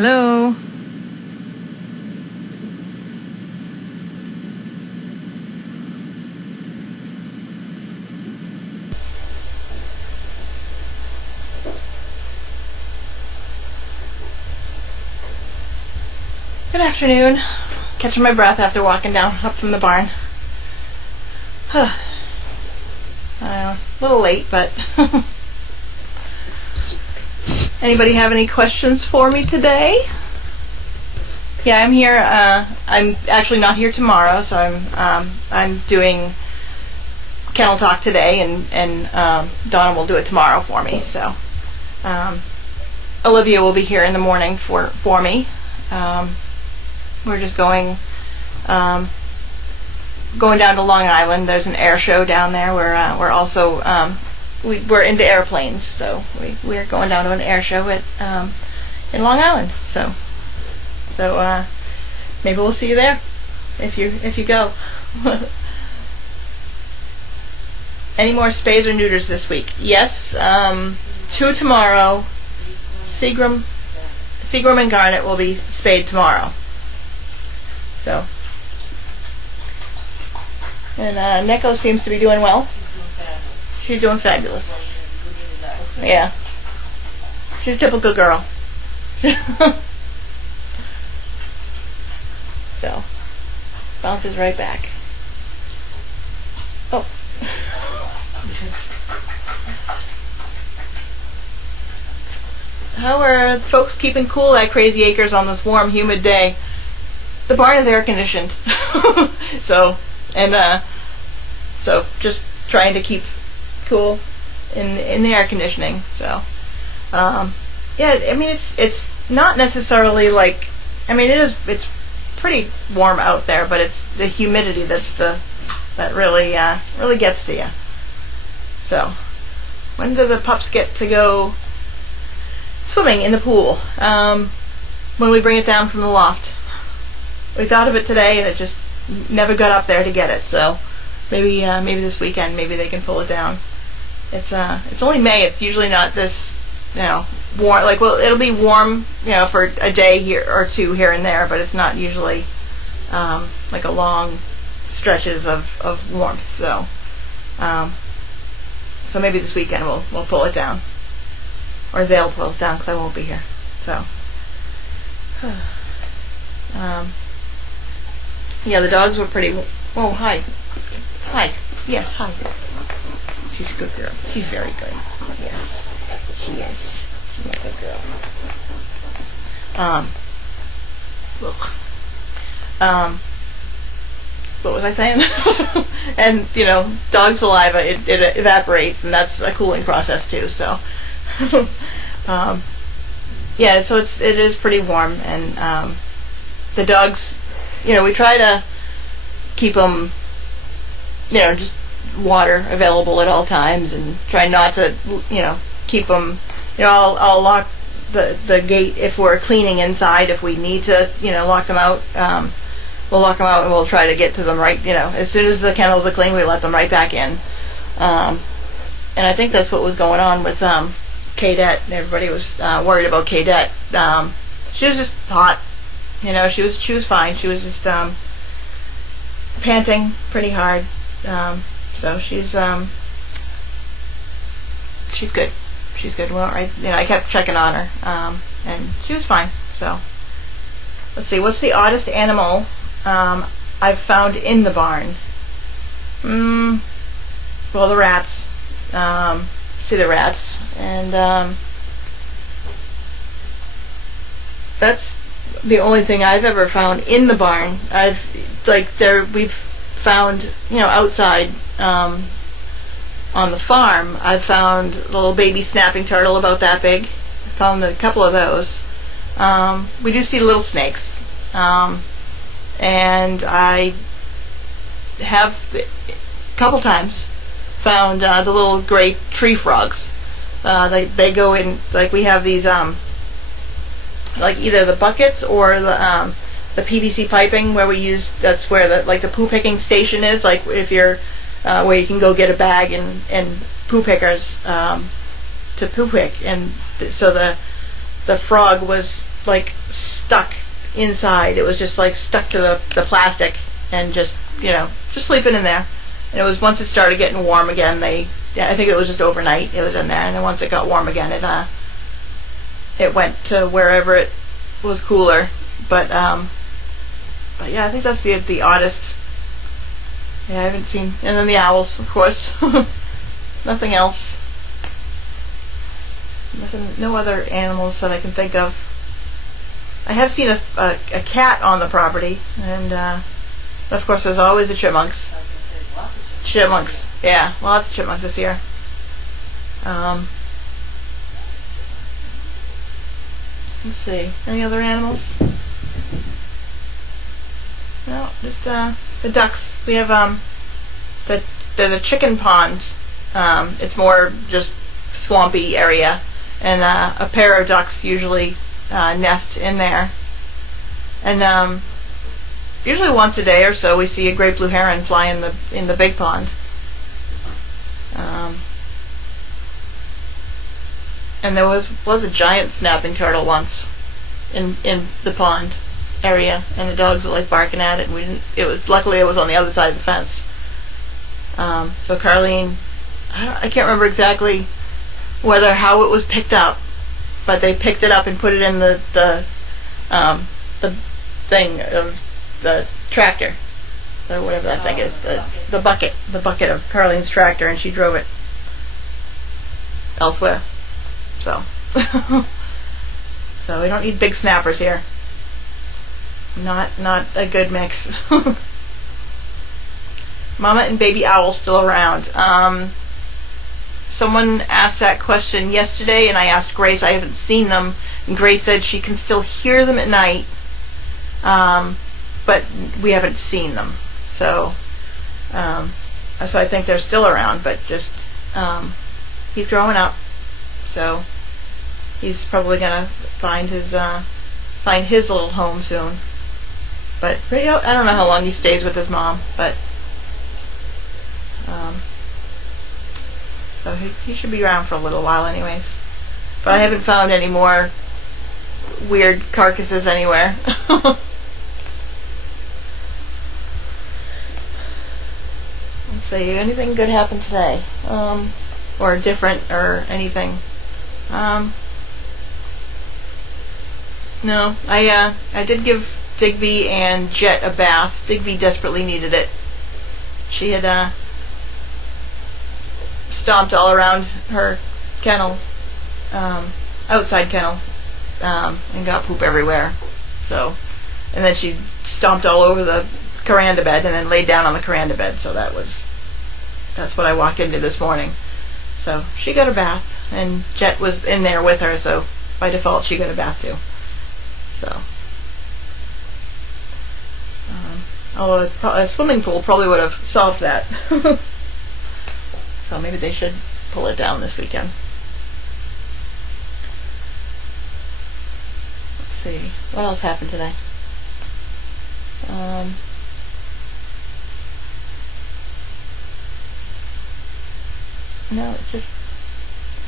Hello? Good afternoon. Catching my breath after walking down up from the barn. A little late, but anybody have any questions for me today? Yeah, I'm here. I'm actually not here tomorrow, so I'm doing Kennel Talk today, and Donna will do it tomorrow for me. So Olivia will be here in the morning for me. We're just going down to Long Island. There's an air show down there. We're also we're into airplanes, so we're going down to an air show in Long Island. So maybe we'll see you there if you go. Any more spays or neuters this week? Yes, 2 tomorrow. Seagram and Garnet will be spayed tomorrow. So, and Neko seems to be doing well. She's doing fabulous. Yeah, she's a typical girl. So, bounces right back. Oh. How are folks keeping cool at Crazy Acres on this warm, humid day? The barn is air conditioned, so just trying to keep cool in the air conditioning. So yeah, I mean it's not necessarily like, I mean it's pretty warm out there, but it's the humidity that really gets to you. So when do the pups get to go swimming in the pool? When we bring it down from the loft. We thought of it today, and it just never got up there to get it. So maybe this weekend, maybe they can pull it down. It's only May. It's usually not this, warm. Like, well, it'll be warm, for a day here or two here and there, but it's not usually like a long stretches of warmth. So maybe this weekend we'll pull it down, or they'll pull it down because I won't be here. So. Yeah, the dogs were pretty. Oh, hi. Yes, hi. She's a good girl. She's very good. Yes, she is. She's a good girl. What was I saying? And dog saliva it evaporates, and that's a cooling process too. So, yeah. So it is pretty warm, and the dogs. We try to keep them, just water available at all times, and try not to, keep them, I'll lock the gate if we're cleaning inside. If we need to, lock them out, we'll lock them out, and we'll try to get to them right, as soon as the kennels are clean, we let them right back in. And I think that's what was going on with Kadette, and everybody was worried about Kadette. She was just hot. She was fine. She was just panting pretty hard. So she's good. She's good. Well, I kept checking on her, and she was fine. So let's see. What's the oddest animal I've found in the barn? Well, the rats. See the rats, and that's the only thing I've ever found in the barn. We've found, outside on the farm, I've found a little baby snapping turtle about that big. Found a couple of those. We do see little snakes, and I have a couple times found the little gray tree frogs. They go in, like we have these like either the buckets or the PVC piping where we use. That's where the poo picking station is. Like if you're where you can go get a bag and poo pickers to poo pick, and so the frog was like stuck inside. It was just like stuck to the plastic and just sleeping in there. And it was once it started getting warm again. I think it was just overnight. It was in there, and then once it got warm again, it went to wherever it was cooler. But yeah, I think that's the oddest. Yeah, I haven't seen. And then the owls, of course. Nothing else. No other animals that I can think of. I have seen a cat on the property, and of course there's always the chipmunks. Chipmunks, yeah, lots of chipmunks this year. Let's see, any other animals? No, just the ducks. We have there's a chicken pond. It's more just swampy area, and a pair of ducks usually nest in there. And usually once a day or so we see a great blue heron fly in the big pond. And there was a giant snapping turtle once in the pond area, and the dogs were like barking at it, and luckily it was on the other side of the fence. So Carlene, I can't remember exactly how it was picked up, but they picked it up and put it in the thing of the tractor, or whatever that thing is, the bucket of Carlene's tractor, and she drove it elsewhere. So so we don't need big snappers here. Not a good mix. Mama and baby owl still around. Someone asked that question yesterday, and I asked Grace. I haven't seen them, and Grace said she can still hear them at night, but we haven't seen them. So I think they're still around, but just he's growing up, so he's probably gonna find his little home soon. But I don't know how long he stays with his mom, but so he should be around for a little while anyways. But I haven't found any more weird carcasses anywhere. Let's see, anything good happened today? Or different or anything? No, I did give Digby and Jet a bath. Digby desperately needed it. She had stomped all around her kennel, outside kennel, and got poop everywhere. So, and then she stomped all over the veranda bed and then laid down on the veranda bed. So that's what I walked into this morning. So she got a bath, and Jet was in there with her. So by default, she got a bath too. So, although a swimming pool probably would have solved that. So maybe they should pull it down this weekend. Let's see, what else happened today? No, it's just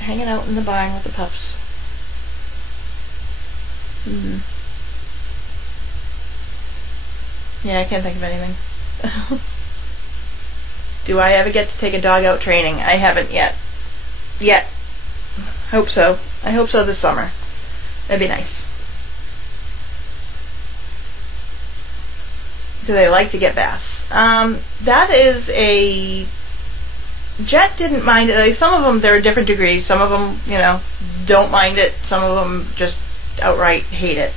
hanging out in the barn with the pups. Yeah, I can't think of anything. Do I ever get to take a dog out training? I haven't yet. Hope so. I hope so this summer. That'd be nice. Do they like to get baths? That is a... Jet didn't mind it. Like, some of them, there are different degrees. Some of them, don't mind it. Some of them just outright hate it.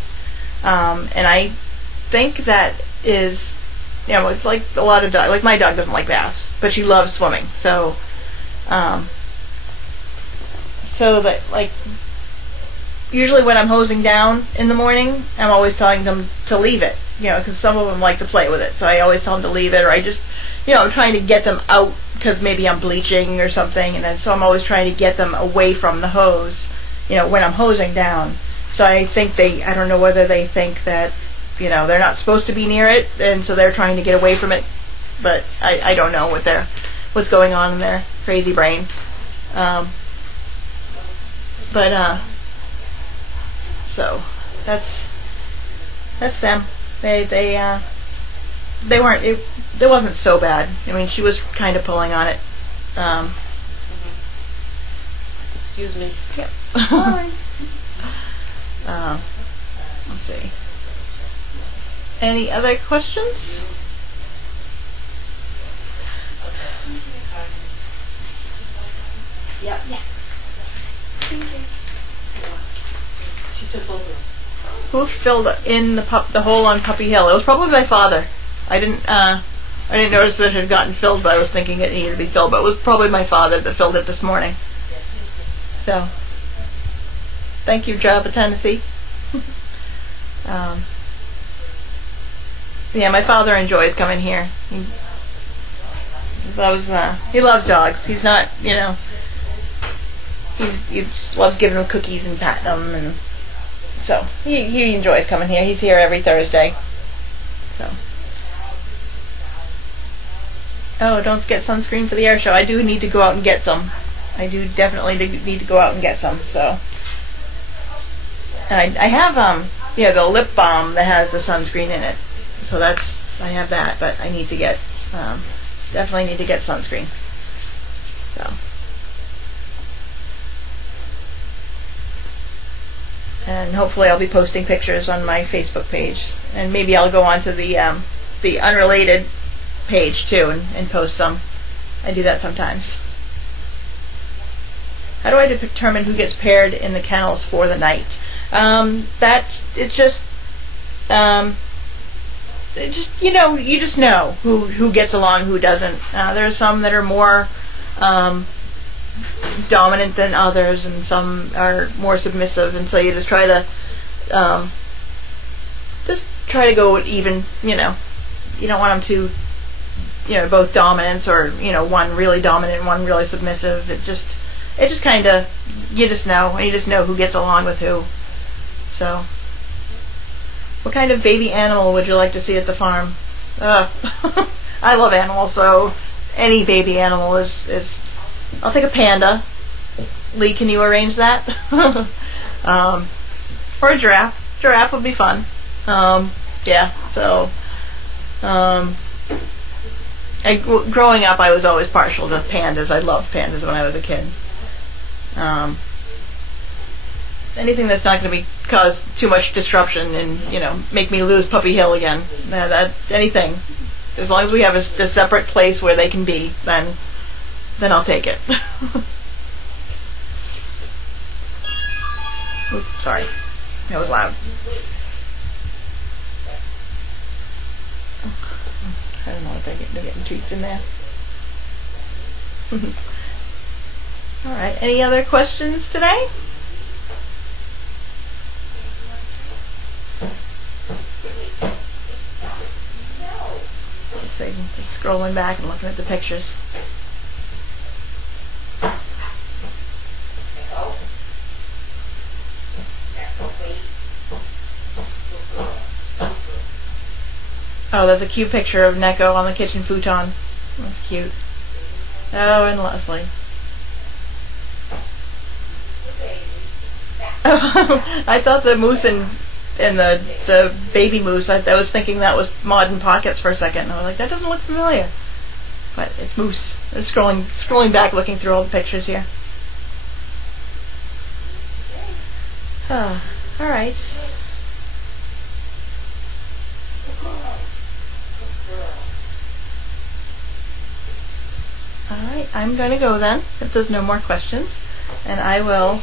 And I think that is... it's like a lot of dogs. Like, my dog doesn't like baths, but she loves swimming. So that, like, usually when I'm hosing down in the morning, I'm always telling them to leave it, because some of them like to play with it. So I always tell them to leave it, or I just, I'm trying to get them out because maybe I'm bleaching or something, and so I'm always trying to get them away from the hose, when I'm hosing down. So I think I don't know whether they think that, they're not supposed to be near it, and so they're trying to get away from it. But I don't know what's going on in their crazy brain. So that's them. They weren't. It wasn't so bad. I mean, she was kind of pulling on it. Excuse me. Yep. Sorry. Let's see. Any other questions? Yep. Yeah. She took both of them. Who filled in the hole on Puppy Hill? It was probably my father. I didn't notice that it had gotten filled, but I was thinking it needed to be filled. But it was probably my father that filled it this morning. So, thank you, Java, Tennessee. Yeah, my father enjoys coming here. He loves dogs. He's not, he just loves giving them cookies and patting them, and so he enjoys coming here. He's here every Thursday. So, oh, don't forget sunscreen for the air show. I do need to go out and get some. I do definitely need to go out and get some. So, and I have the lip balm that has the sunscreen in it. So I have that, but I need to get definitely need to get sunscreen. So, and hopefully I'll be posting pictures on my Facebook page, and maybe I'll go on to the unrelated page too and post some. I do that sometimes. How do I determine who gets paired in the kennels for the night? You just know who gets along, who doesn't. There are some that are more dominant than others, and some are more submissive, and so you just try to go with even. You don't want them to, both dominants, or one really dominant and one really submissive. It just kind of, you just know who gets along with who. So, what kind of baby animal would you like to see at the farm? I love animals, so any baby animal is. I'll take a panda. Lee, can you arrange that? Or a giraffe. Giraffe would be fun. Yeah. So, growing up, I was always partial to pandas. I loved pandas when I was a kid. Anything that's not going to cause too much disruption and make me lose Puppy Hill again. Anything, as long as we have a separate place where they can be, then I'll take it. Oops, sorry, that was loud. I don't know if they're getting treats in there. All right. Any other questions today? Just scrolling back and looking at the pictures. Oh, there's a cute picture of Neko on the kitchen futon. That's cute. Oh, and Leslie. I thought the moose and the baby moose, I was thinking that was Maud and Pockets for a second, and I was like, that doesn't look familiar. But it's Moose. I'm scrolling back, looking through all the pictures here. All right. All right, I'm going to go then, if there's no more questions, and I will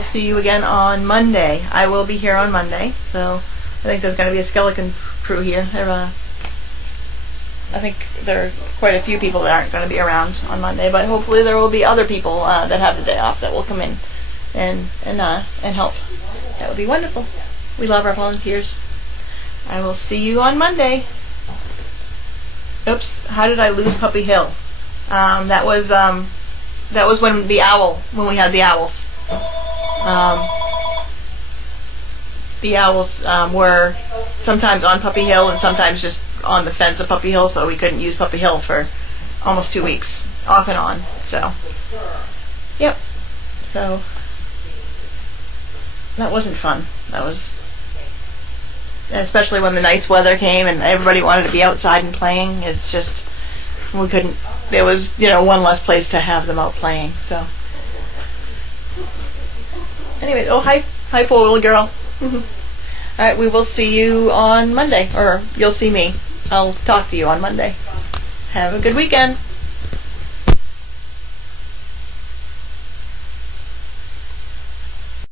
see you again on Monday. I will be here on Monday, so I think there's going to be a skeleton crew here. I think there are quite a few people that aren't going to be around on Monday, but hopefully there will be other people that have the day off that will come in and help. That would be wonderful. We love our volunteers. I will see you on Monday. Oops, how did I lose Puppy Hill? That was when we had the owls. The owls were sometimes on Puppy Hill and sometimes just on the fence of Puppy Hill, so we couldn't use Puppy Hill for almost 2 weeks, off and on. So, yep. So, that wasn't fun. That was, especially when the nice weather came and everybody wanted to be outside and playing. It's just, we couldn't, there was, one less place to have them out playing, so. Anyway, hi poor little girl. All right, we will see you on Monday, or you'll see me. I'll talk to you on Monday. Have a good weekend.